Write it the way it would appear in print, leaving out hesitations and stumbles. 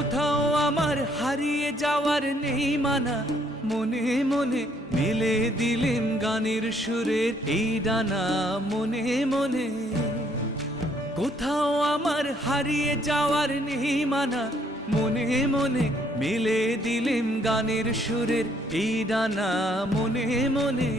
কোথাও আমার হারিয়ে যাওয়ার নেই মানা, মনে মনে মেলে দিলেম গানের সুরের এই ডানা মনে মনে। কোথাও আমার হারিয়ে যাওয়ার নেই মানা, মনে মনে মেলে দিলেম গানের সুরের এই ডানা মনে মনে।